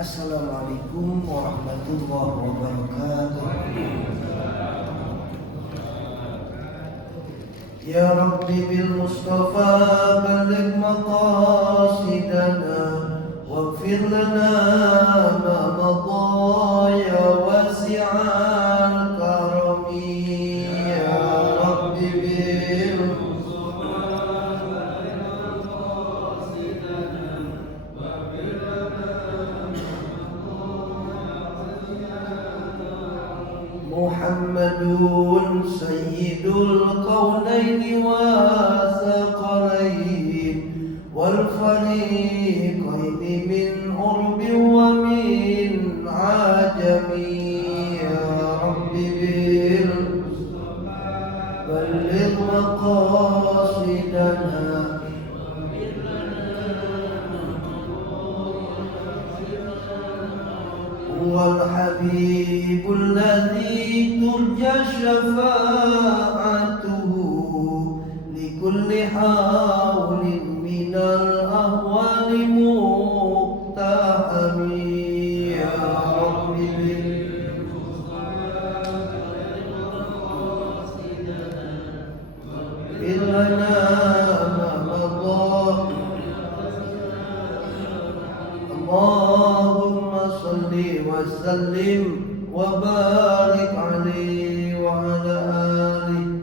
Assalamualaikum warahmatullahi wabarakatuh. Ya Rabbi bil Mustafa balligh maqasidana waghfir lana ma madha ya wasi'al karami. Ya Rabbi bil Muhammadun sayyidul qawlaini wa thaqalain wal fariqaini min urbi wa min ajami. Ya Rabbi bil balligh maqasidana huwal habibul ladzi turja syafa'atuhu likulli hawlin minal ahwali muqtahami. Ya Rabbi bil lana ma madha Allahumma salli wa sallim wa barik alaihi wa ala alihi.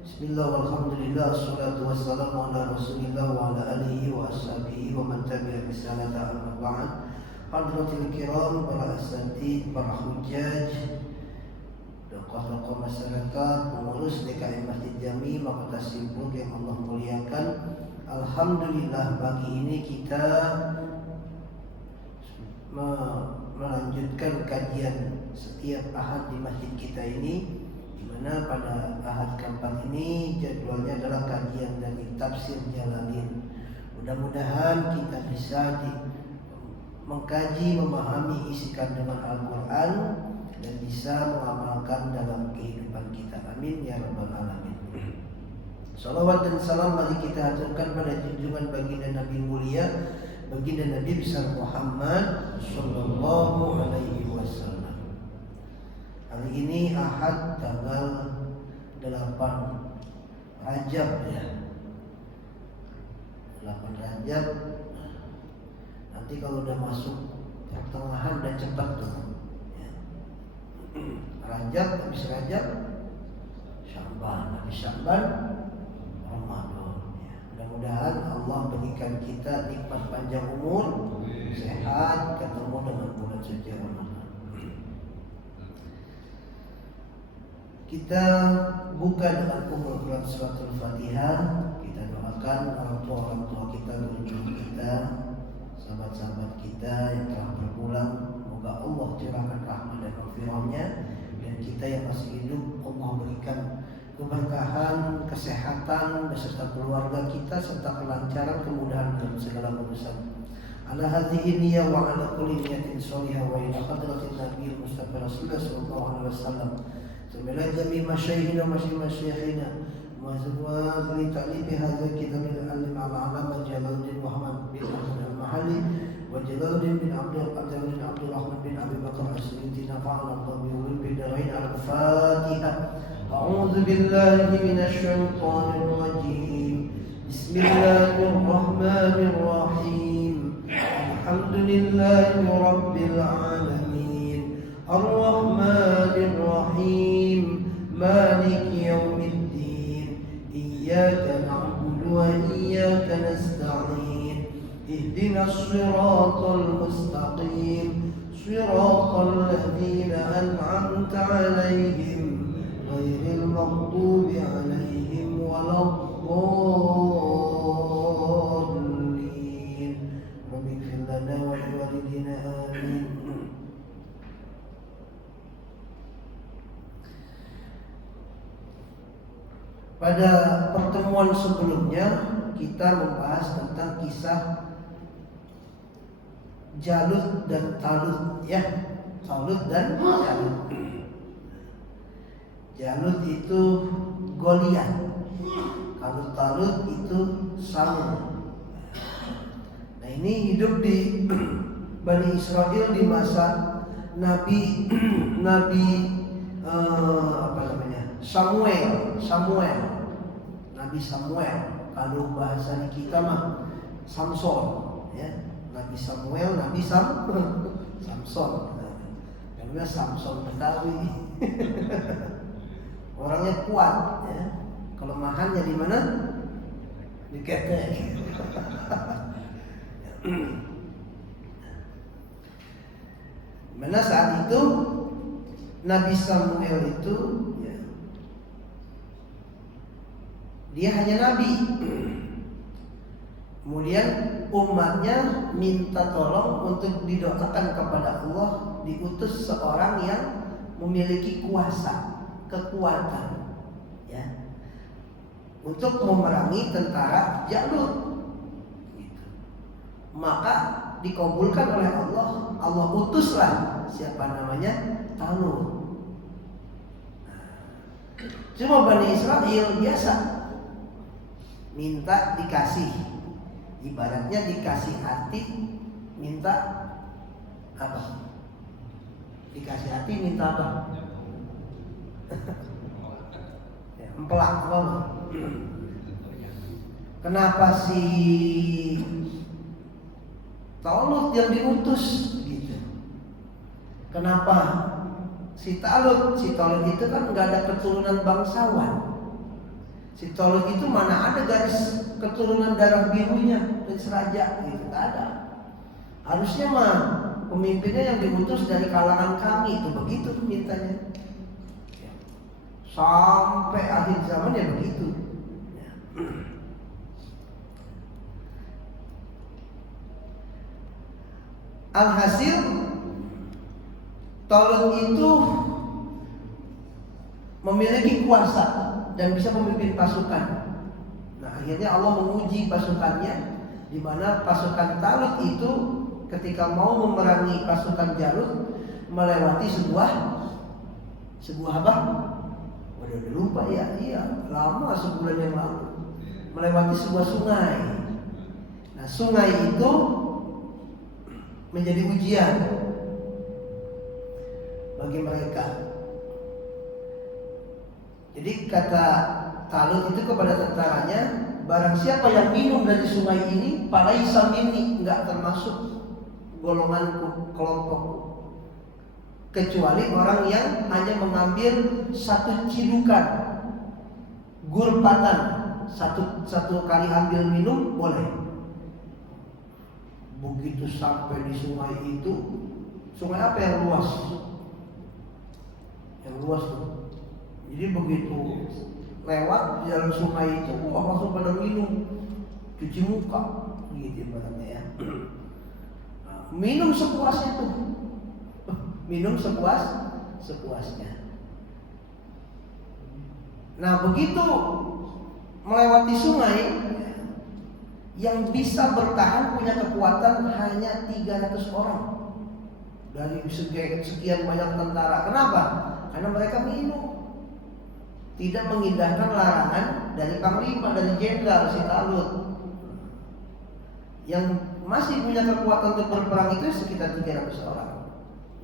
Bismillah walhamdulillah assalatu wassalamu ala rasulillah wa ala alihi wa ashabihi wa man tabi'a bisanata amma ba'd. Hadratil kiram, para asatidz, para hujjaj, tokoh-tokoh masyarakat, pengurus DKM Masjid Jami Makota Simpul yang Allah muliakan. Alhamdulillah pagi ini kita melanjutkan kajian setiap ahad di masjid kita ini, di mana pada ahad keempat ini jadwalnya adalah kajian dari tafsir Jalalain. Mudah-mudahan kita bisa mengkaji, memahami isi kandungan Al-Quran dan bisa mengamalkan dalam kehidupan kita. Amin ya rabbal alamin. Salawat dan salam mari kita aturkan pada junjungan baginda Nabi mulia, baginda Nabi besar Muhammad sallallahu alaihi wasallam. Hari ini Ahad tanggal 8 Rajab ya. 8 Rajab. Nanti kalau udah masuk pertengahan dan cepat tuh. Ya. Rajab, habis Rajab Sya'ban, habis Sya'ban Ramadan. Mudah-mudahan Allah berikan kita nikmat panjang umur, sehat, ketemu dengan bulan suci Ramadan. Kita buka dengan pengumuman suratul Fatihah. Kita doakan orang tua kita, guru kita, sahabat-sahabat kita yang telah berpulang. Semoga Allah curahkan rahmat dan firman-Nya, dan kita yang masih hidup Allah berikan keberkahan, kesehatan beserta keluarga kita serta kelancaran, kemudahan dalam segala urusan. Ala hadhihi niyyah wa ala kulli niyatin shalihah wa ila hadratin nabiyil mustafa rasulullah sallallahu alaihi wasallam. Sambil jami masyayikhina masyayikhina wa zawali ta'lib hadza kitab al-alim al-alama Jalaluddin Muhammad bin Ahmad al-Mahalli wa Jalaluddin bin Abdul Rahman bin Abi Bakar as-Suyuti nafa'ana Allah bi darain al-Fatihah. أعوذ بالله من الشيطان الرجيم. بسم الله الرحمن الرحيم. الحمد لله رب العالمين الرحمن الرحيم مالك يوم الدين إياك نعبد وإياك نستعين اهدنا الصراط المستقيم صراط الذين أنعمت عليهم غير المغضوب عليهم ولا الضالين. رب اغفر لنا ولوالدينا آمين. Pada pertemuan sebelumnya kita membahas tentang kisah Jalut dan Talut ya. Talut dan Jalut. Jalut itu Goliat, kalau Talut itu Saul. Nah ini hidup di Bani Israel di masa Nabi Samuel. Nabi Samuel. Kalau bahasa kita mah Samson, ya. Nabi Samuel, Samson. Karena Samson Betawi. Orangnya kuat, ya. Kelemahannya di mana? Di ketek. Mana saat itu Nabi Samuel itu, ya, dia hanya nabi. Kemudian umatnya minta tolong untuk didoakan kepada Allah, diutus seorang yang memiliki kuasa, kekuatan, ya, untuk memerangi tentara Jalut. Gitu. Maka dikabulkan oleh Allah. Allah utuslah siapa namanya? Talut. Cuma Bani Israel biasa minta dikasih, ibaratnya dikasih hati, minta apa? Dikasih hati minta apa? Empelak apa? Kenapa si Talut yang diutus gitu? Kenapa si Talut itu kan nggak ada keturunan bangsawan. Si Talut itu mana ada garis keturunan darah birunya, garis raja gitu, nggak ada. Harusnya mah pemimpinnya yang diutus dari kalangan kami, itu begitu tuh mintanya. Sampai akhir zaman ya begitu. Alhasil Talut itu memiliki kuasa dan bisa memimpin pasukan. Nah, akhirnya Allah menguji pasukannya, di mana pasukan Talut itu ketika mau memerangi pasukan Jalut melewati sebuah apa? Udah lupa ya, iya lama, sebulan yang lalu. Melewati sebuah sungai. Nah, sungai itu menjadi ujian bagi mereka. Jadi kata Talut itu kepada tentaranya, barang siapa yang minum dari sungai ini, falaisa minni, enggak termasuk golonganku, kelompokku, kecuali orang yang hanya mengambil satu cidukan, gurpatan, satu kali ambil minum boleh. Begitu sampai di sungai itu, sungai apa yang luas? Yang luas tuh. Jadi begitu lewat di dalam sungai itu, wah langsung pada minum, cuci muka, gitu ibaratnya ya. Minum sepuasnya tuh, minum sepuasnya. Nah begitu melewati sungai, yang bisa bertahan punya kekuatan hanya 300 orang dari sekian banyak tentara. Kenapa? Karena mereka minum, tidak mengindahkan larangan dari panglima, dari jenderal si Talut. Yang masih punya kekuatan untuk berperang itu sekitar 300 orang,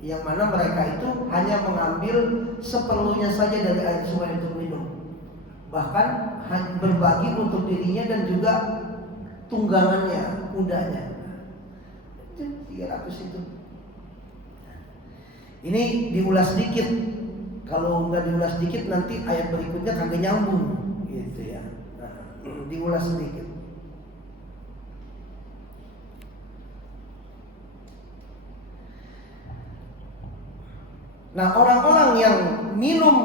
yang mana mereka itu hanya mengambil seperlunya saja dari air sungai untuk minum, bahkan berbagi untuk dirinya dan juga tunggangannya, kudanya. Itu 300 itu. Ini diulas sedikit. Kalau nggak diulas sedikit nanti ayat berikutnya kagak nyambung, gitu ya. Nah, diulas sedikit. Nah, orang-orang yang minum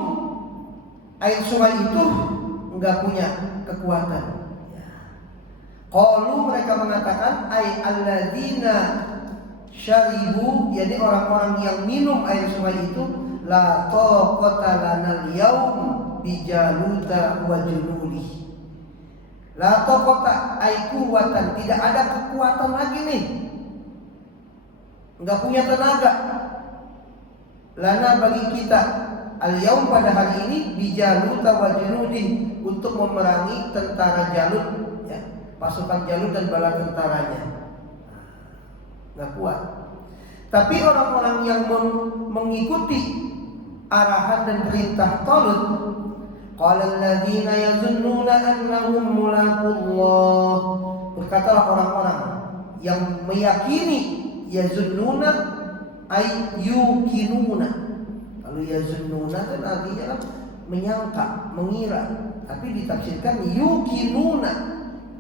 air sungai itu nggak punya kekuatan. Qalu, mereka mengatakan, ay alladzina syaribu, jadi orang-orang yang minum air sungai itu, la taqata lana al-yaum bi Jaluta wa junudi. La taqata ay kuwatan, tidak ada kekuatan lagi nih, enggak punya tenaga. Lana bagi kita al-yaum pada hari ini bi Jaluta wa junudi, untuk memerangi tentara Jalut, ya, pasukan Jalut dan bala tentaranya. Nggak kuat. Tapi orang-orang yang mengikuti arahan dan perintah Talut, qala alladziina yazunnuna annahum mulaqullah, berkatalah orang-orang yang meyakini, yazunnuna ay yuqinuna. Kalau yazunnuna kan artinya kan menyangka, mengira, tapi ditafsirkan yuqinuna,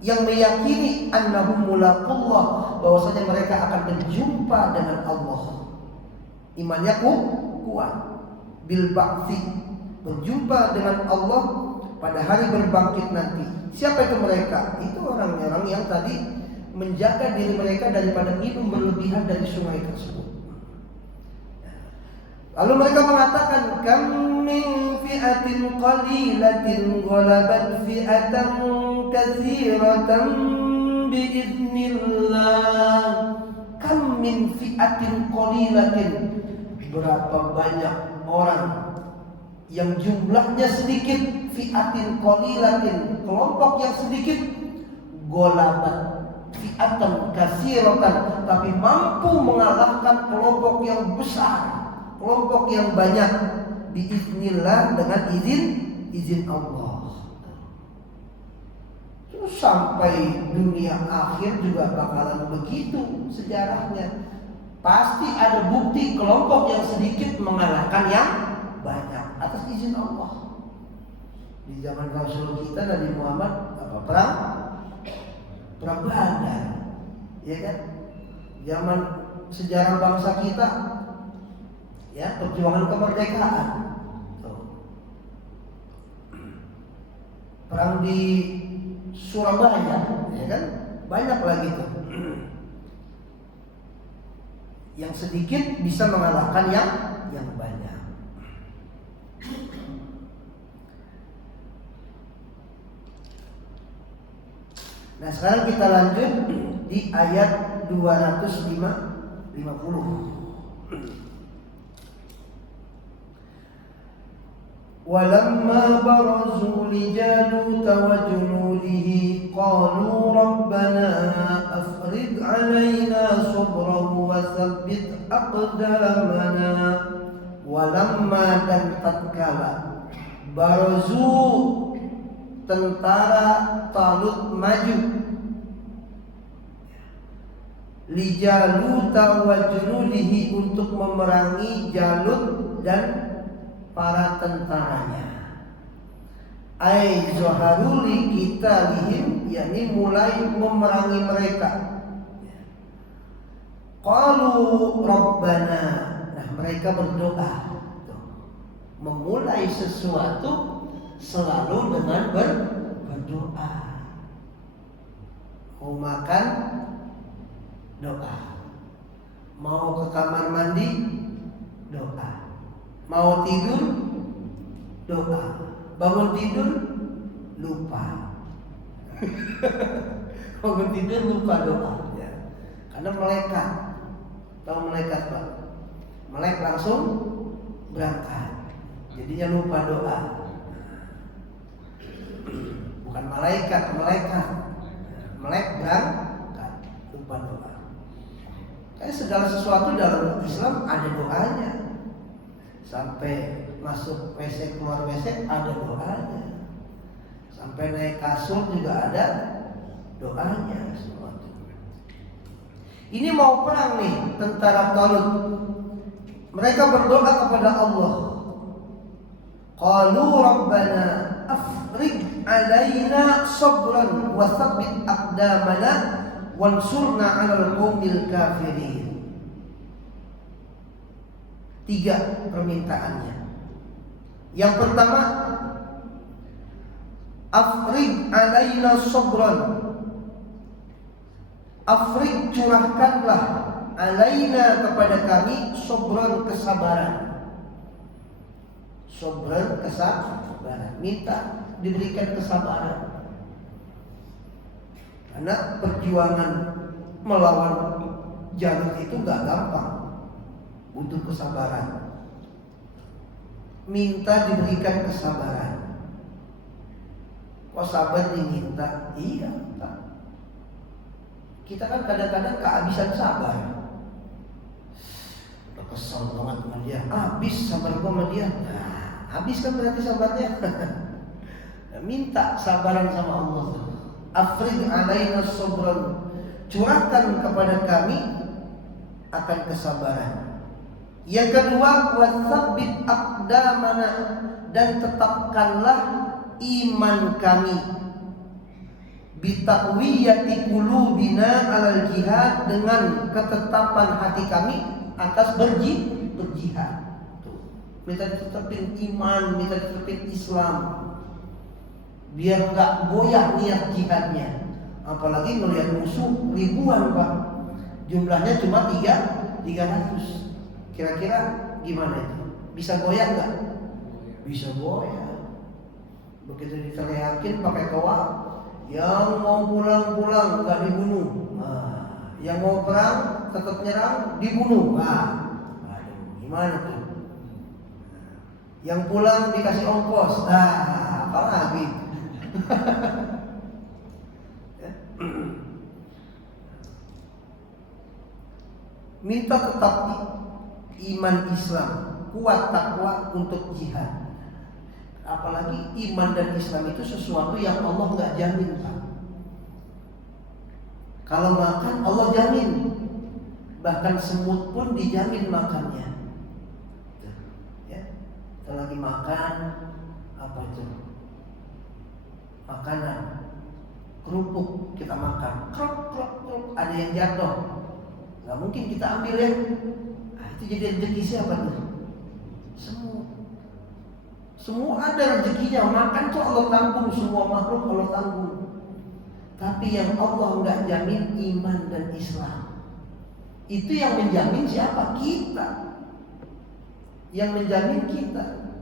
yang meyakini annahum mulaqullah, bahwasanya mereka akan berjumpa dengan Allah. Imannya kuat, bil ba'tsi, berjumpa dengan Allah pada hari berbangkit nanti. Siapa itu mereka? Itu orang-orang yang tadi menjaga diri mereka daripada minum berlebihan dari sungai tersebut. Lalu mereka mengatakan, kam min fi'atin qalilatin ghalabat fi'atan katsiratan biiznillah. Kam min fi'atin qalilatin, berapa banyak orang yang jumlahnya sedikit, fi'atin qalilatin, kelompok yang sedikit, ghalabat fi'atan katsiratan, tapi mampu mengalahkan kelompok yang besar, kelompok yang banyak, biiznillah, dengan izin Allah. Terus sampai dunia akhir juga bakalan begitu sejarahnya. Pasti ada bukti kelompok yang sedikit mengalahkan yang banyak atas izin Allah. Di zaman Rasul kita Nabi Muhammad perang Badar, ya kan? Zaman sejarah bangsa kita, ya, perjuangan kemerdekaan. Perang di Surabaya, ya kan? Banyak lagi tuh. Yang sedikit bisa mengalahkan yang banyak. Nah, sekarang kita lanjut di ayat 250. Walamma barazu li Jalut wa junudihi qalu rabbana afrigh 'alaina sabran wa tsabbit aqdamana. Walamma, dan tatkala, barazu, tentara Talut maju, li Jalut wa junudihi, untuk memerangi Jalut dan para tentaranya. Ai zaharu li qitalihim, yakni mulai memerangi mereka. Qalu rabbana, nah mereka berdoa. Memulai sesuatu selalu dengan berdoa. Mau makan, doa. Mau ke kamar mandi, doa. Mau tidur, doa. Bangun tidur, lupa. Bangun tidur lupa doa, ya. Karena malaikat, tahu malaikat Pak? Malaikat langsung berangkat, jadinya lupa doa. Bukan malaikat, malaikat berangkat, lupa doa. Kayak segala sesuatu dalam Islam ada doanya. Sampai masuk WC, keluar WC ada doanya. Sampai naik kasur juga ada doanya. Ini mau perang nih, tentara Talut. Mereka berdoa kepada Allah. Qalu rabbana afrigh 'alaina sabran wa tsabbit aqdamana wansurna 'alal qaumil kafirin. 3 permintaannya. Yang pertama, afrigh 'alaina sabran. Afrigh, curahkanlah, 'alaina, kepada kami, sabran, kesabaran. Sabran, kesabaran. Minta diberikan kesabaran. Karena perjuangan melawan Jalut itu gak gampang. Butuh kesabaran. Minta diberikan kesabaran. Kok sabar diminta? Iya, kita kan kadang-kadang kehabisan sabar. Udah kesel banget sama dia, habis sabar gua sama dia. Nah, habis kan berarti sabarnya. Minta sabaran sama Allah. Afriq alaina sabran, curahkan kepada kami akan kesabaran. Yang kedua, wasabbit aqdamana, dan tetapkanlah iman kami. Bitaqwiyati qulubina alal jihad, dengan ketetapan hati kami atas berjihad. Minta ditetapin iman, minta ditetapin Islam, biar nggak goyah niat jihadnya. Apalagi melihat musuh ribuan Pak, jumlahnya cuma 300. Kira-kira gimana itu? Bisa goyah nggak? Bisa goyah. Begitu diteriakin pakai toa, yang mau pulang nggak dibunuh. Nah, yang mau perang tetap nyerang dibunuh. Aduh, gimana tuh? Yang pulang dikasih ongkos. Nah, apa lagi? Minta tetap iman Islam, kuat takwa untuk jihad. Apalagi iman dan Islam itu sesuatu yang Allah nggak jamin Pak. Kalau makan Allah jamin, bahkan semut pun dijamin makannya. Ya, kita lagi makan apa itu? Makanan kerupuk kita makan, krok, ada yang jatuh, nggak mungkin kita ambil ya. Nah, itu jadi rezeki siapa tuh? Semua ada rezekinya. Makan tuh Allah tanggung, semua makhluk Allah tanggung. Tapi yang Allah nggak jamin iman dan Islam. Itu yang menjamin siapa? Kita. Yang menjamin kita.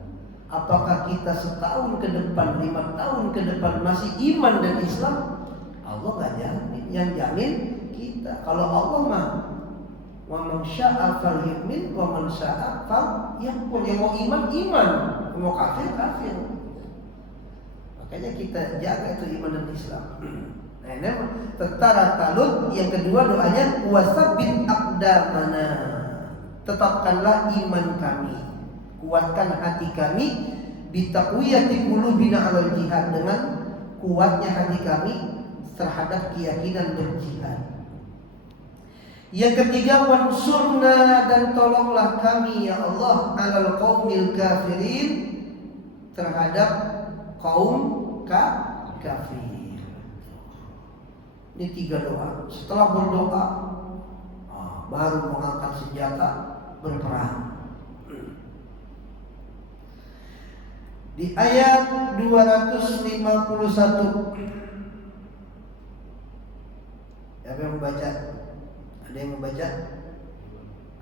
Apakah kita setahun ke depan, 5 tahun ke depan masih iman dan Islam? Allah nggak jamin. Yang jamin kita. Kalau Allah mah, wa man syaa'a falyu'min wa man syaa'a falyakfur. Yang mau iman, mau kafir. Makanya kita jaga itu iman dan Islam. Nah, ini tetara talut. Yang kedua doanya wasabbit aqdamana, tetapkanlah iman kami, kuatkan hati kami, bitaqwiyati qulubina alal jihad, dengan kuatnya hati kami terhadap keyakinan berjihad. Yang ketiga, wansurna, dan tolonglah kami ya Allah alal qaumil kafirin, terhadap kaum kafir. Ini 3 doa. Setelah berdoa, baru mengangkat senjata berperang. Di ayat 251, siapa yang membaca? Ada yang membaca?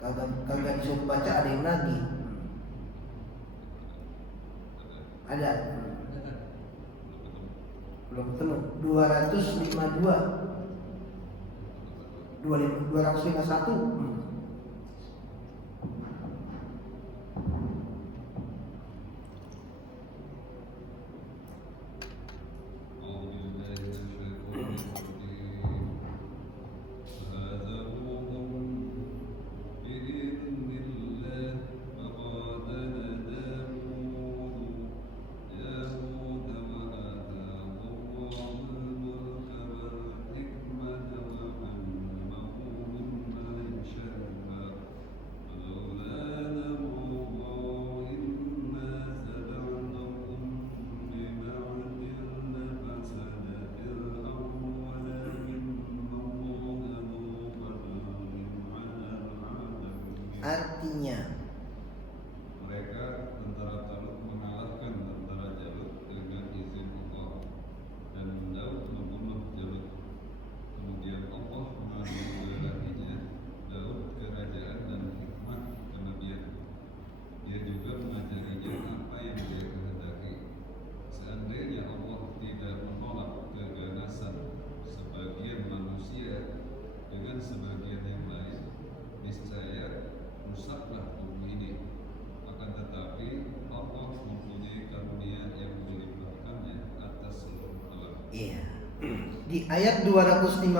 Kagak disuruh baca, ada yang nagih. Ada? Belum ketemu. 251. Artinya mereka tentara Talut mengalahkan tentara Jalut dengan izin Allah, dan Daud membunuh Jalut. Kemudian Allah mengaruniainya Daud kerajaan dan hikmat kenabian. Dia juga mengajarinya apa yang dia kehendaki. Seandainya Allah tidak menolak keganasan sebagian manusia dengan sebagian yang lain, niscaya rusaklah bumi ini. Akan tetapi Allah mempunyai karunia yang melimpahkannya atas seluruh alam. iya. Di ayat 251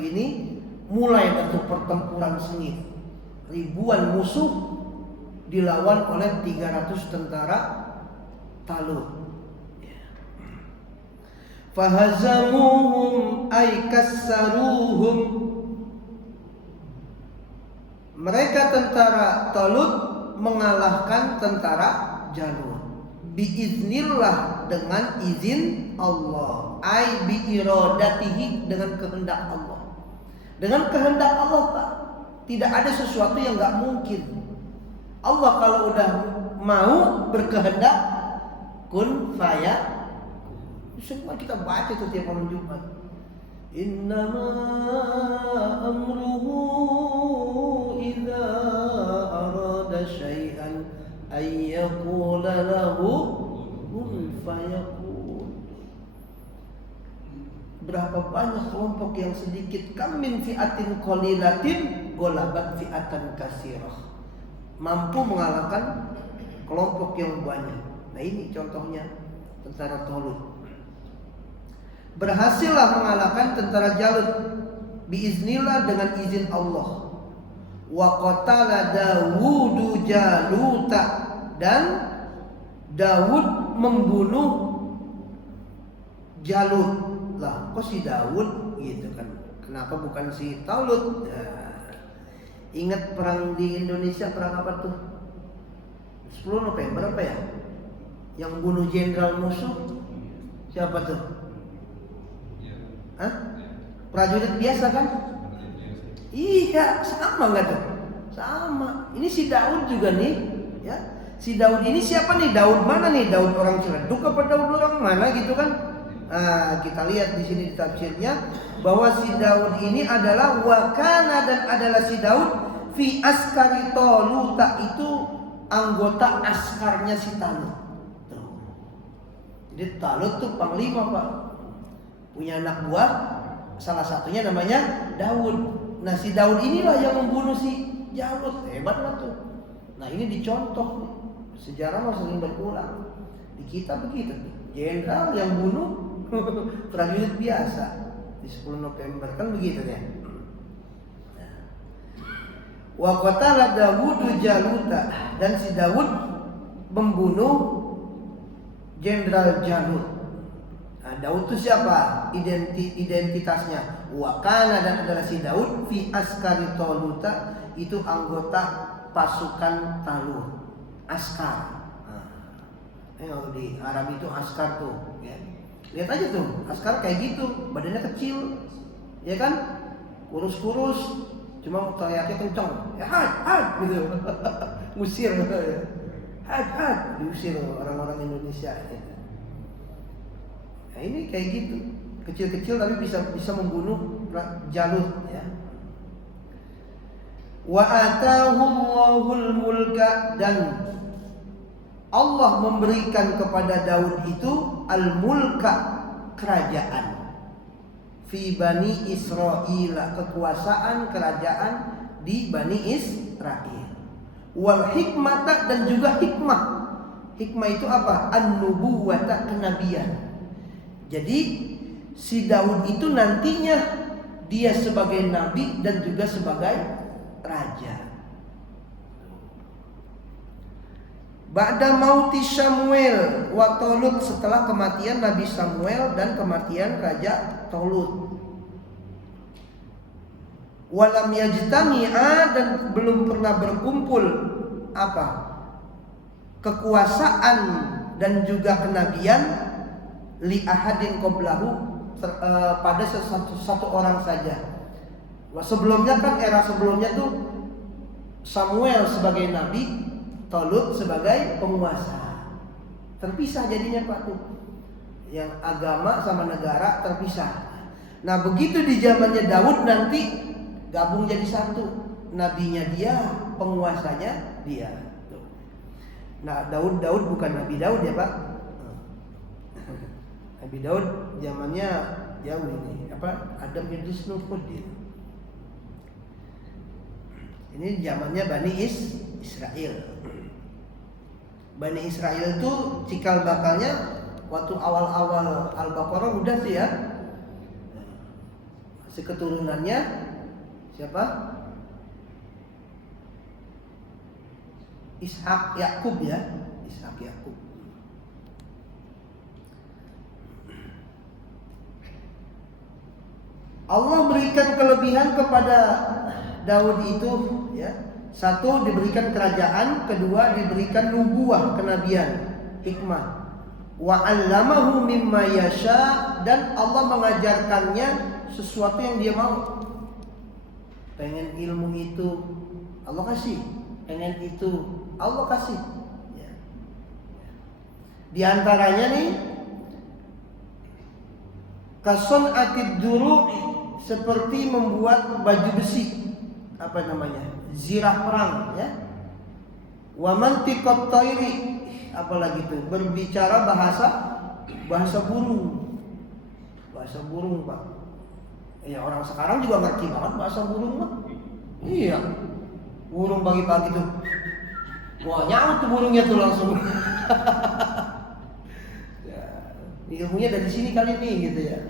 ini mulai dari pertempuran sengit ribuan musuh dilawan oleh 300 tentara Talut. Fahazamuhum ay kassaruhum. Mereka tentara Talut mengalahkan tentara Jalut. Biiznillah, dengan izin Allah. Ay biiradatihi, dengan kehendak Allah. Dengan kehendak Allah, Pak. Tidak ada sesuatu yang gak mungkin. Allah kalau udah mau berkehendak, kun faya. Semua kita baca itu tiap malam Jumat. Innama amruhu idza arada syai'an ay yaqula lahu kun fayakun. Berapa banyak kelompok yang sedikit, kam min fi'atin qalilatin ghalabat fi'atan katsirah, mampu mengalahkan kelompok yang banyak. Nah ini contohnya tentara Talut. Berhasillah mengalahkan tentara Jalut biiznillah, dengan izin Allah. Wa qatala Dawudu Jaluta, dan Daud membunuh Jalut. Lah, kok si Daud gitu kan? Kenapa bukan si Talut? Ingat perang di Indonesia, perang apa tuh? 10 November apa ya? Yang bunuh jenderal musuh siapa tuh? Hah? Prajurit biasa kan? Iya, sama nggak tuh? Sama. Ini si Daud juga nih, ya. Si Daud ini siapa nih? Daud mana nih? Daud orang Ciledug apa Daud orang mana gitu kan? Nah, kita lihat di sini di tafsirnya bahwa si Daud ini adalah wakana, dan adalah si Daud fi askari Taluta, itu anggota askarnya si Talut. Jadi Talut tuh panglima, Pak. Punya anak buah, salah satunya namanya Daud. Nah si Daud inilah yang membunuh si Jalut. Hebat lah tuh. Nah ini dicontoh, sejarah mah sering berulang. Di kita begitu, jenderal yang bunuh prajurit biasa di 10 November kan begitu ya. Wa qatala Dawudu Jaluta, dan si Daud membunuh jenderal Jalut. Daud itu siapa? Identitasnya Wakana, dan adalah si Daud fi askari Taluta, itu anggota pasukan Talut. Askar. Kalau di Arab itu askar tuh, ya. Lihat aja tuh, askar kayak gitu, badannya kecil, ya kan? Kurus-kurus, cuma teriaknya kencang. Ya had gitu. Ngusir, had diusir orang-orang Indonesia. Ya. Nah ini kayak gitu, kecil-kecil tapi bisa membunuh Jalut, ya. Wa atahumullahul mulka, dan Allah memberikan kepada Daud itu al-mulka, kerajaan. Fi Bani Israil, kekuasaan kerajaan di Bani Israel. Wal hikmata, dan juga hikmah. Hikmah itu apa? An-nubuwata, kenabian. Jadi si Daud itu nantinya dia sebagai nabi dan juga sebagai raja. Ba'da mauti Samuel wa Talut, setelah kematian Nabi Samuel dan kematian Raja Talut. Walam yajtami'a, dan belum pernah berkumpul apa? Kekuasaan dan juga kenabian li ahadin qablahu, pada satu orang saja. Sebelumnya kan, era sebelumnya tuh Samuel sebagai nabi, Talut sebagai penguasa. Terpisah jadinya Pak tuh. Yang agama sama negara terpisah. Nah begitu di zamannya Daud nanti gabung jadi satu. Nabinya dia, penguasanya dia. Nah Daud bukan Nabi Daud ya Pak. Nabi Daud zamannya jauh ini, Adam Idris Nurfuddin. Ini zamannya Bani Israel. Bani Israel itu cikal bakalnya waktu awal-awal Al-Baqarah udah sih ya. Masih keturunannya siapa? Ishak Yakub ya, Ishak Yakub. Allah berikan kelebihan kepada Daud itu ya. Satu, diberikan kerajaan, kedua diberikan nubuah, kenabian, hikmah. Wa 'allamahu mimma yasha, dan Allah mengajarkannya sesuatu yang dia mau. Pengen ilmu itu Allah kasih, pengen itu Allah kasih ya. Di antaranya nih kasun'atid duru'i, seperti membuat baju besi, apa namanya, zirah perang ya. Wa mantiqat tayri, apalagi itu, berbicara bahasa burung. Bahasa burung, Pak. Ya orang sekarang juga ngerti banget bahasa burung, Pak. Iya. Burung pagi-pagi tuh. Wah, nyaut tuh burungnya tuh langsung. Ya, ilmunya dari sini kali ini gitu ya.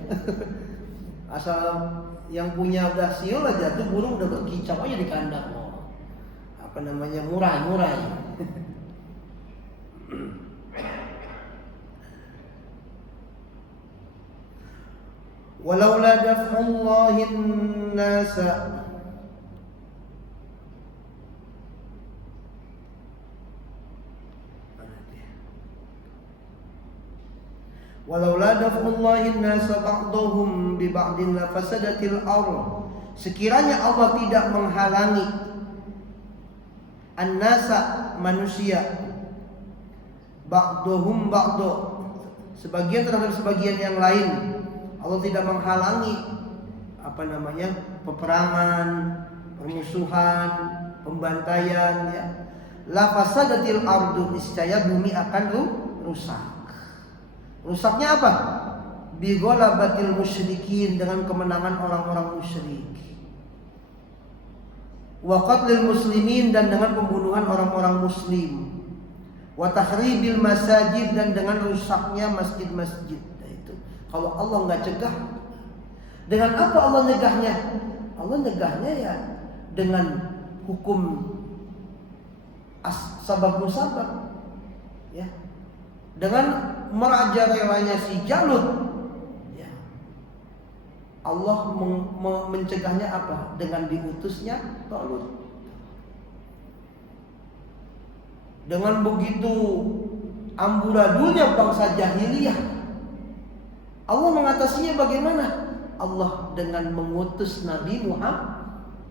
Asal yang punya udah siul aja tuh burung udah berkicau aja di kandang. Oh, apa namanya, murai. Walaula daf'ullahin nasa Walaula daf'ullahin nasa ba'dahum bi ba'din la fasadatil ardh. Sekiranya Allah tidak menghalangi an-nasa, manusia, ba'dahum ba'do, sebagian terhadap sebagian yang lain, Allah tidak menghalangi apa namanya, peperangan, permusuhan, pembantaian ya. La fasadatil ardu, niscaya bumi akan rusak. Rusaknya apa? Bi ghalabatil musyrikin, dengan kemenangan orang-orang musyrik. Wa qatlil muslimin, dan dengan pembunuhan orang-orang muslim. Wa tahribil masajid, dan dengan rusaknya masjid-masjid. Nah, itu kalau Allah nggak cegah, dengan apa Allah nyegahnya? Allah nyegahnya ya dengan hukum sabab musabab ya. Dengan merajalelanya si Jalut ya. Allah mencegahnya apa? Dengan diutusnya Talut. Dengan begitu amburadulnya bangsa jahiliyah, Allah mengatasinya bagaimana? Allah dengan mengutus Nabi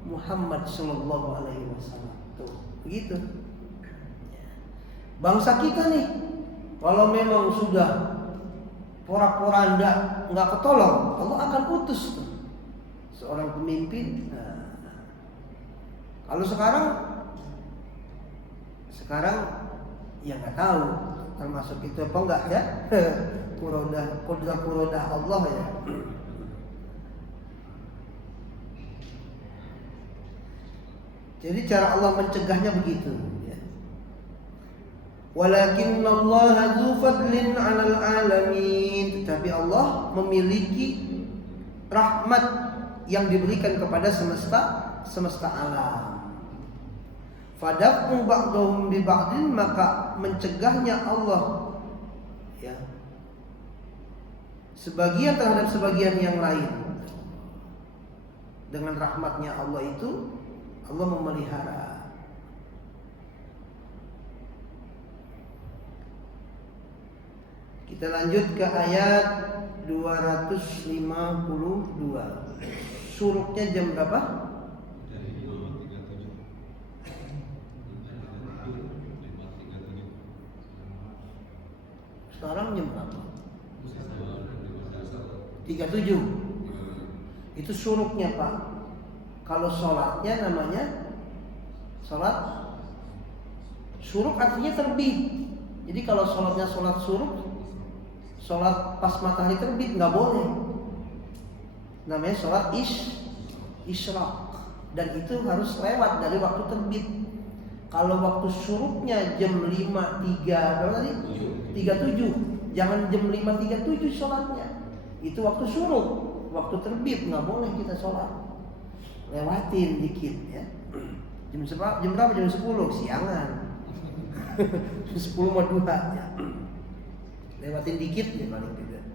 Muhammad sallallahu alaihi wasallam. Tuh, begitu. Bangsa kita nih, kalau memang sudah porak-poranda nggak ketolong, Allah akan utus tuh seorang pemimpin. Nah, kalau sekarang ya nggak tahu termasuk itu apa enggak ya. Kurodah Allah ya. Jadi cara Allah mencegahnya begitu ya. Walakinnallaha dzu fadlin 'alal 'alamin. Tetapi Allah memiliki rahmat yang diberikan kepada semesta alam. Fadafu ba'dhum bi ba'din, maka mencegahnya Allah ya, sebagian terhadap sebagian yang lain. Dengan rahmatnya Allah itu, Allah memelihara. Kita lanjut ke ayat 252. Suruknya jam berapa? Sekarang jam berapa? 37. Itu suruknya, Pak. Kalau sholatnya namanya sholat suruk, artinya terbit. Jadi kalau sholatnya sholat suruk, sholat pas matahari terbit, nggak boleh. Namanya sholat isyraq, dan itu harus lewat dari waktu terbit. Kalau waktu suruknya jam 5.3, berapa tadi? 37. Jangan jam 5.37 sholatnya. Itu waktu suruk, waktu terbit nggak boleh kita sholat. Lewatin dikit ya. Jam berapa? Jam 10 siangan. 10 mah duha ya. Lewatin dikit ya paling tidak.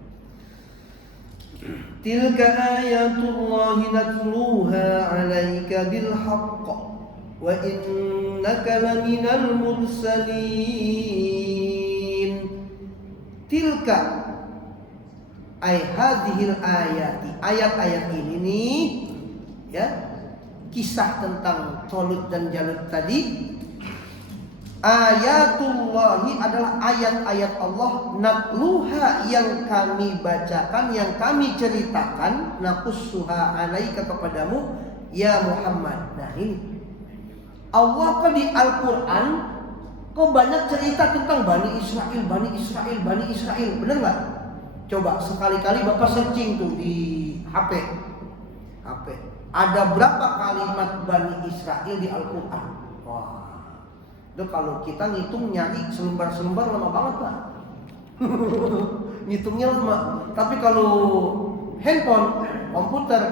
Tilka ayatullahi natluha 'alaika bil haqq wa innaka laminal mursalin. Tilka ay hadhil ayati, ayat-ayat ini nih ya, kisah tentang Talut dan Jalut tadi. Ayatullahi adalah ayat-ayat Allah, natluha yang kami bacakan, yang kami ceritakan, naqussuha alaika kepadamu ya Muhammad. Nah ini Allah kan di Al-Quran kok banyak cerita tentang Bani Israel, Bani Israel, Bani Israel, bener nggak? Coba sekali-kali Bapak searching tuh di HP. Ada berapa kalimat Bani Israel di Al-Quran? Wah, itu kalau kita ngitung nyari selembar-selembar lama banget Pak. Ngitungnya lama. Tapi kalau handphone, komputer,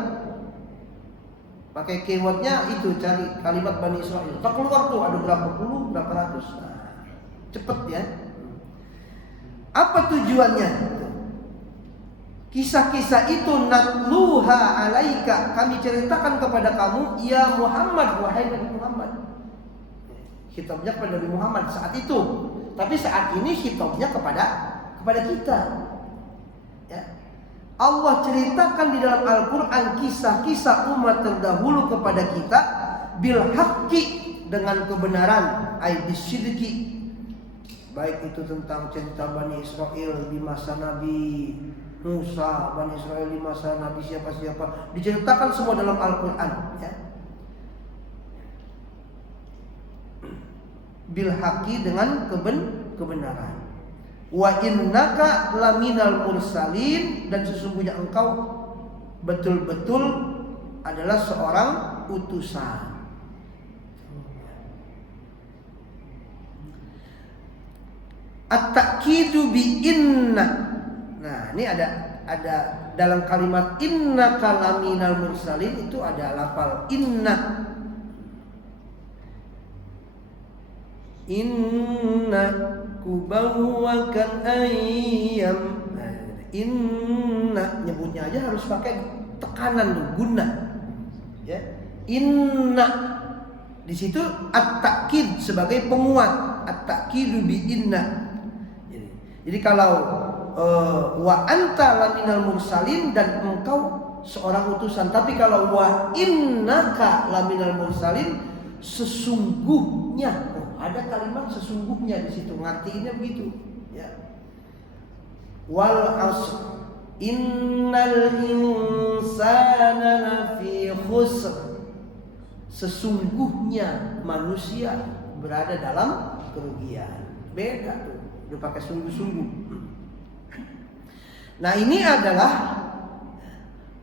pakai keywordnya itu cari kalimat Bani Israel. Tak keluar tuh ada berapa puluh, berapa ratus. Nah, cepet ya. Apa tujuannya? Kisah-kisah itu natluha alaika, kami ceritakan kepada kamu ya Muhammad, wahai Nabi Muhammad. Khitabnya kepada Nabi Muhammad saat itu, tapi saat ini khitabnya kepada kita. Ya. Allah ceritakan di dalam Al-Quran kisah-kisah umat terdahulu kepada kita bil haqqi, dengan kebenaran, ay bisidqi. Baik itu tentang cerita Bani Israel di masa Nabi Musa, Bani Israel di masa Nabi siapa-siapa, diceritakan semua dalam Al-Quran ya. Bil haqqi, dengan kebenaran. Wa innaka laminal mursalin, dan sesungguhnya engkau betul-betul adalah seorang utusan. At-ta'kidu bi inna. Nah, ini ada dalam kalimat innaka laminal mursalin itu ada lafal inna. Inna kubawwakan ayyam. Inna nyebutnya aja harus pakai tekanan tuh, guna. Ya. Inna di situ at-ta'kid sebagai penguat, at-ta'kidu bi inna. Jadi kalau wa anta laminal mursalin, dan engkau seorang utusan. Tapi kalau wa innaka laminal mursalin, sesungguhnya, ada kalimat sesungguhnya di situ, ngartiinnya begitu ya. Wal asr innal insana lafi khusr, sesungguhnya manusia berada dalam kerugian. Beda tuh, udah pakai sungguh-sungguh. Nah ini adalah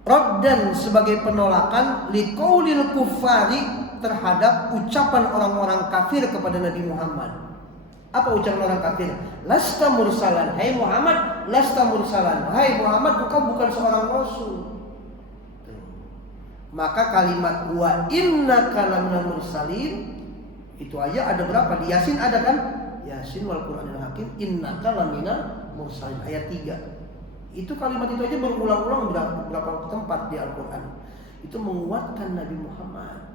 raddan, sebagai penolakan liqaulil kuffari, terhadap ucapan orang-orang kafir kepada Nabi Muhammad. Apa ucapan orang kafir? Lasta mursalan, hai Muhammad, lasta mursalan, hai Muhammad, engkau bukan seorang rasul. Maka kalimat wa innaka laminal mursalin itu aja ada berapa? Di Yasin ada kan? Yasin wal Qur'anil hakim innaka laminal mursalin ayat 3. Itu kalimat itu aja berulang-ulang berapa tempat di Al-Qur'an. Itu menguatkan Nabi Muhammad,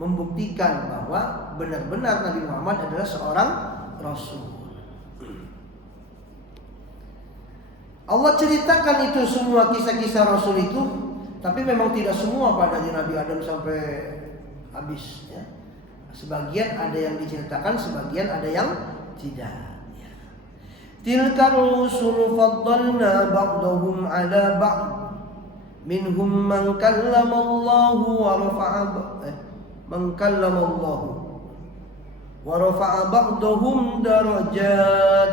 membuktikan bahwa benar-benar Nabi Muhammad adalah seorang rasul. Allah ceritakan itu semua kisah-kisah rasul itu, tapi memang tidak semua pada Nabi Adam sampai habis ya. Sebagian ada yang diceritakan, sebagian ada yang tidak. Tilka rusul faddalna ba'dahum 'ala ba'd minhum man kallama Allahu wa rafa'a ba'dahum darajat.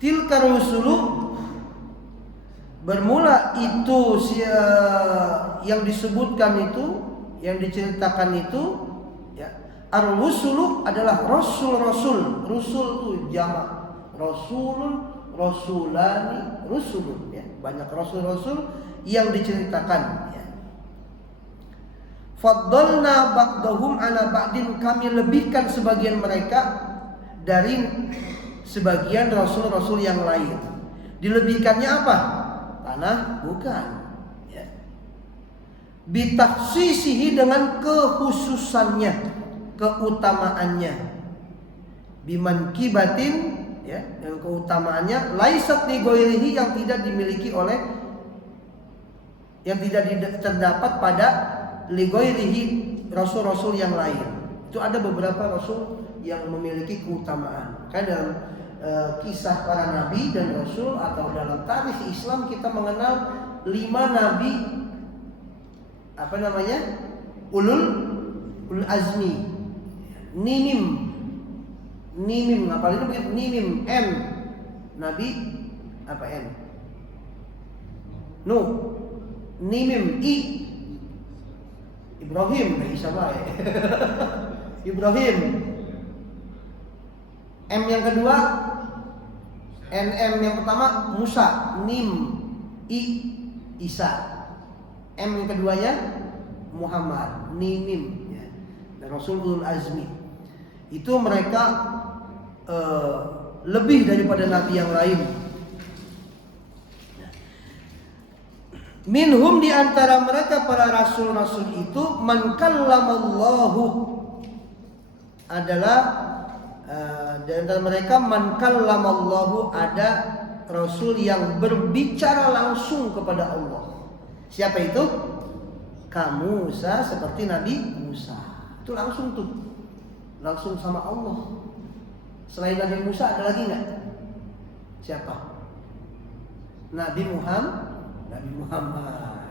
Tilka rusulu, bermula itu yang disebutkan itu, yang diceritakan itu ya. Ar-rusulu adalah rasul-rasul. Rusul itu jamak. Rasulun, rasulani, rusulun ya. Banyak rasul-rasul yang diceritakan ya. Faddalna ba'dahum ala ba'din, kami lebihkan sebagian mereka dari sebagian rasul-rasul yang lain. Dilebihkannya apa? Tanah? Bukan. Ya. Bitakhsisihi, dengan kekhususannya, keutamaannya. Biman kibatin, ya, yang keutamaannya laisat li ghairihi, yang tidak dimiliki oleh, yang tidak terdapat pada li ghairihi rasul-rasul yang lain. Itu ada beberapa rasul yang memiliki keutamaan. Kan dalam kisah para nabi dan rasul atau dalam tarikh Islam kita mengenal 5 nabi ulul azmi. Nimim apalagi begitu, nimim N. Nabi apa N? Nuh. Nimim I. Ibrahim, Isa bae. Ibrahim. M yang kedua, NM yang pertama Musa, Nim I Isa. M yang keduanya Muhammad, Nimim, ya. Dan Rasulul Azmi. Itu mereka lebih daripada nabi yang lain. Minhum, di antara mereka para rasul-rasul itu, man kallamallahu, adalah di antara mereka man kallamallahu, ada rasul yang berbicara langsung kepada Allah. Siapa itu? Kamu Musa, seperti Nabi Musa. Itu langsung tuh. Langsung sama Allah. Selain Nabi Musa ada lagi enggak? Siapa? Nabi Muhammad.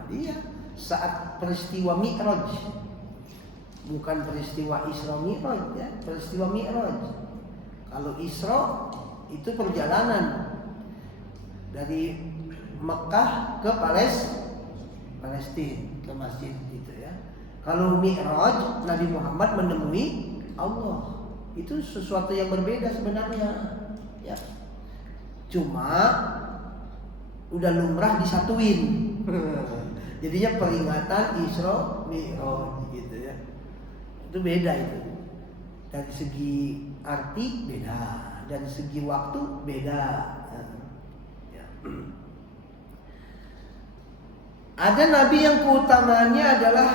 Iya, saat peristiwa Mi'raj. Bukan peristiwa Isra Mi'raj, ya, peristiwa Mi'raj. Kalau Isra itu perjalanan dari Mekah ke Palestina, ke masjid itu, ya. Kalau Mi'raj, Nabi Muhammad menemui Allah. Itu sesuatu yang berbeda sebenarnya, ya. Cuma udah lumrah disatuin. Jadinya peringatan Isra Mi'raj gitu, ya. Itu beda itu. Dari segi arti beda, dari segi waktu beda. Ya. Ada nabi yang keutamaannya adalah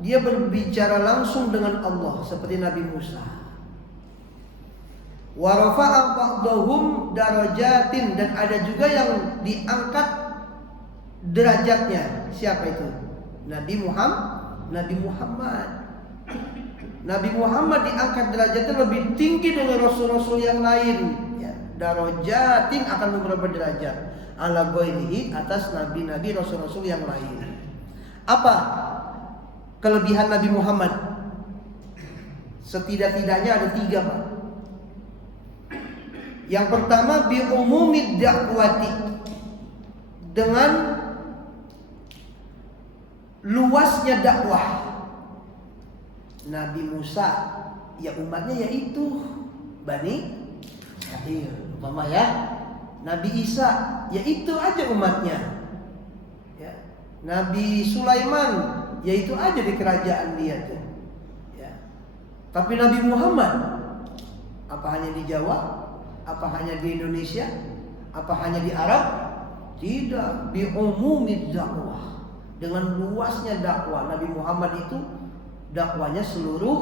dia berbicara langsung dengan Allah, seperti Nabi Musa. Wa rafa'a ba'dahum darajatin, dan ada juga yang diangkat derajatnya. Siapa itu? Nabi Muhammad. Nabi Muhammad diangkat derajatnya lebih tinggi dengan rasul-rasul yang lain, ya. Darajatin, akan beberapa derajat ala ghairihi, atas nabi-nabi rasul-rasul yang lain. Apa kelebihan Nabi Muhammad? Setidak-tidaknya ada 3, Pak. Yang pertama, bi umumid dakwati, dengan luasnya dakwah. Nabi Musa, ya umatnya yaitu Bani Israil, umpama, ya. Nabi Isa, ya itu aja umatnya, ya. Nabi Sulaiman, ya itu aja di kerajaan dia tuh, ya. Tapi Nabi Muhammad, apa hanya di Jawa? Apa hanya di Indonesia? Apa hanya di Arab? Tidak, bi umumid dakwah, dengan luasnya dakwah. Nabi Muhammad itu dakwanya seluruh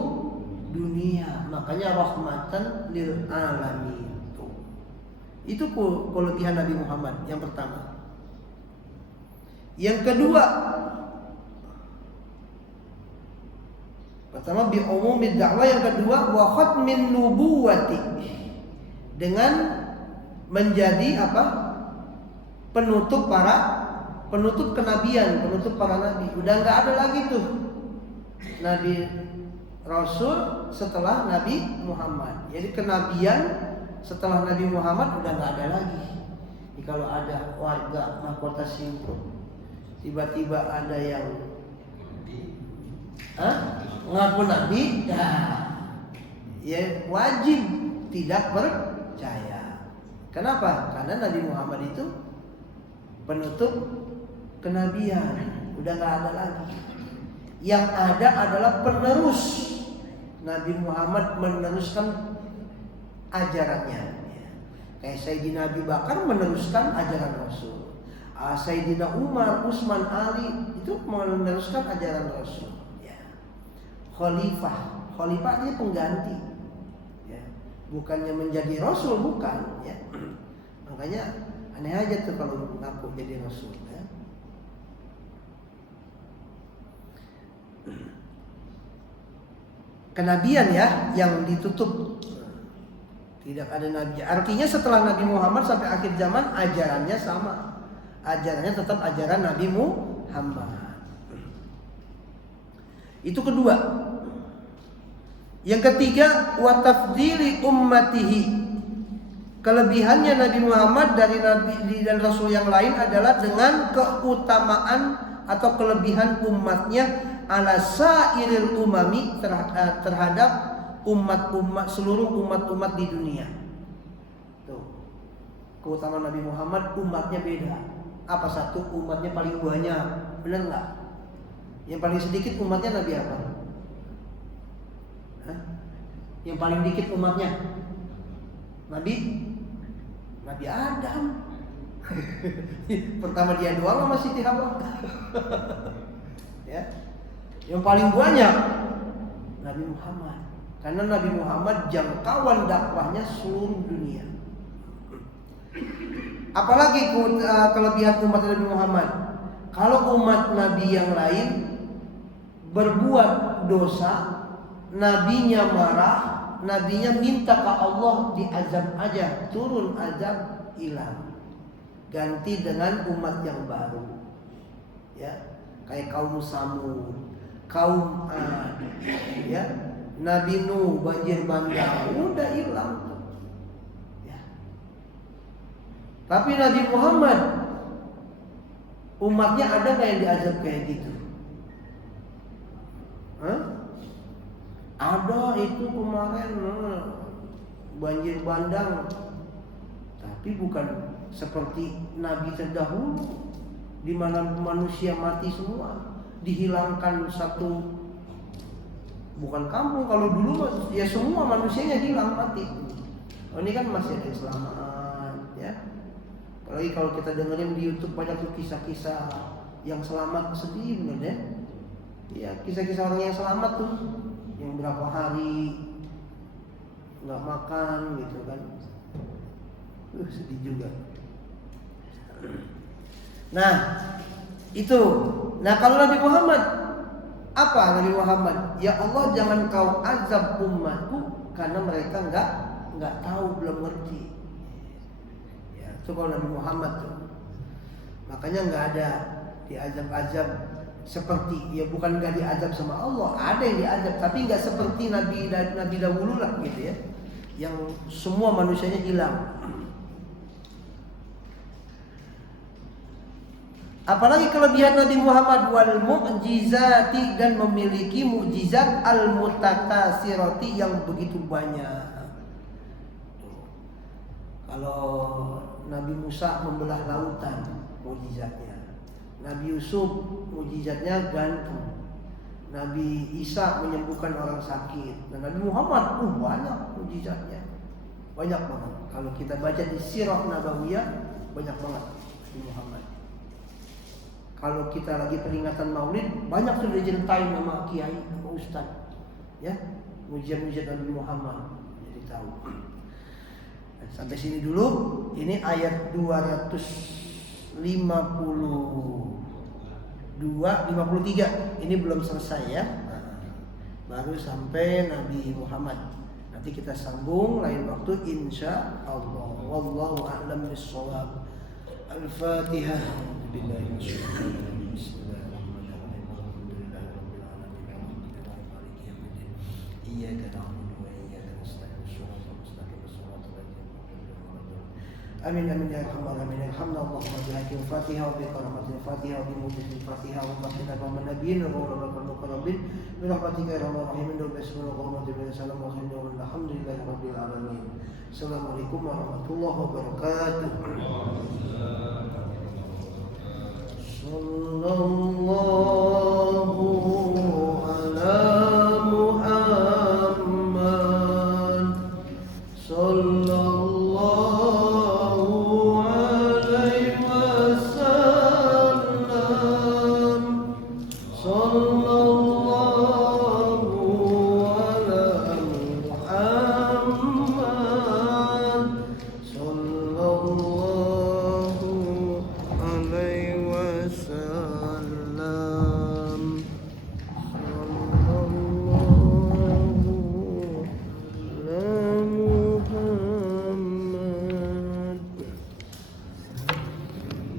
dunia, makanya rahmatan lil alamin. Itu kelebihan Nabi Muhammad yang pertama. Yang kedua, pertama bi umumid dakwah, yang kedua wa khatmin nubuwati, dengan menjadi apa? Penutup kenabian, penutup para nabi. Udah nggak ada lagi tuh nabi rasul setelah Nabi Muhammad. Jadi kenabian setelah Nabi Muhammad udah nggak ada lagi. Jadi kalau ada warga mahkota Simpro, tiba-tiba ada yang ngaku nabi, ya wajib tidak percaya. Kenapa? Karena Nabi Muhammad itu penutup kenabian, udah nggak ada lagi. Yang ada adalah penerus. Nabi Muhammad meneruskan ajarannya. Kayak Sayyidina Abu Bakar meneruskan ajaran Rasul. Sayyidina Umar, Utsman, Ali itu meneruskan ajaran Rasul. Khalifah dia pengganti. Bukannya menjadi Rasul, bukan. Makanya aneh aja tuh kalau ngaku jadi Rasul. Kenabian yang ditutup. Tidak ada nabi. Artinya setelah Nabi Muhammad sampai akhir zaman ajarannya sama. Ajarannya tetap ajaran Nabi Muhammad. Itu kedua. Yang ketiga, wa tafdili ummatihi. Kelebihannya Nabi Muhammad dari nabi dan rasul yang lain adalah dengan keutamaan atau kelebihan umatnya ala sairil umami terhadap umat-umat, seluruh umat-umat di dunia. Tuh. Keutamaan Nabi Muhammad, umatnya beda. Apa satu? Umatnya paling banyak. Benar nggak? Yang paling sedikit umatnya Nabi apa? Yang paling dikit umatnya Nabi Adam. Pertama dia doang sama Siti Hawa. Ya. Yang paling banyak Nabi Muhammad. Karena Nabi Muhammad jangkauan dakwahnya seluruh dunia. Apalagi kelebihan umat Nabi Muhammad. Kalau umat Nabi yang lain berbuat dosa, nabinya marah, nabinya minta ke Allah diazab aja, turun azab, hilang. Ganti dengan umat yang baru. Ya, kayak kaum Samud, kaum Ad, ya. Nabi Nuh banjir bandang udah hilang. Ya. Tapi Nabi Muhammad umatnya ada nggak yang diazab kayak gitu? Ada itu kemarin banjir bandang. Tapi bukan seperti Nabi terdahulu di mana manusia mati semua, dihilangkan satu. Bukan kampung, kalau dulu ya semua manusianya hilang mati. Ini kan masih ada yang selamat, ya. Apalagi kalau kita dengerin di YouTube banyak tuh kisah-kisah yang selamat, sedih bener ya. Ya kisah-kisah orang yang selamat tuh, yang berapa hari nggak makan gitu kan, sedih juga. Nah itu, kalau Nabi Muhammad apa Nabi Muhammad? Ya Allah, jangan kau azab umatku karena mereka nggak tahu, belum ngerti. Ya, itu kalau Nabi Muhammad tuh. Makanya nggak ada diazab-azab seperti, ya bukan nggak diazab sama Allah, ada yang diazab, tapi nggak seperti Nabi dahulu lah gitu ya, yang semua manusianya hilang. Apalagi kelebihan Nabi Muhammad wal mu'jizati, dan memiliki mukjizat al mutakasirati yang begitu banyak. Kalau Nabi Musa membelah lautan, mukjizatnya. Nabi Yusuf mukjizatnya gantung. Nabi Isa menyembuhkan orang sakit. Dan Nabi Muhammad banyak mukjizatnya. Banyak banget. Kalau kita baca di Sirah Nabawiyah banyak banget Nabi Muhammad. Kalau kita lagi peringatan Maulid, banyak sudah diceritain sama kiai, sama ustaz, ya, mujizat-mujizat Nabi Muhammad. Jadi tahu. Sampai sini dulu. Ini ayat 252, 53. Ini belum selesai ya. Baru sampai Nabi Muhammad. Nanti kita sambung lain waktu insya Allah. Wallahu a'lam bishawab. Al-Fatihah. Bismillahirrahmanirrahim. Alhamdulillahirabbil alamin. Iyyaka na'budu wa iyyaka nasta'in. Shiratal mustaqim. Shiratal ladzina an'amta 'alaihim. Amin amin ya rabbal alamin. Alhamdulillah bihaqil Fatihah wa bi qaramatil Fatihah wa bi mudhil Fatihah wa bakhina wa nabiyyin wa rabbul muqarrabin bi rahmatika ya arhamar rahimin wa bismillahir rahmanir rahim. Alhamdulillahirabbil alamin. Assalamualaikum warahmatullahi wabarakatuh. Sallallahu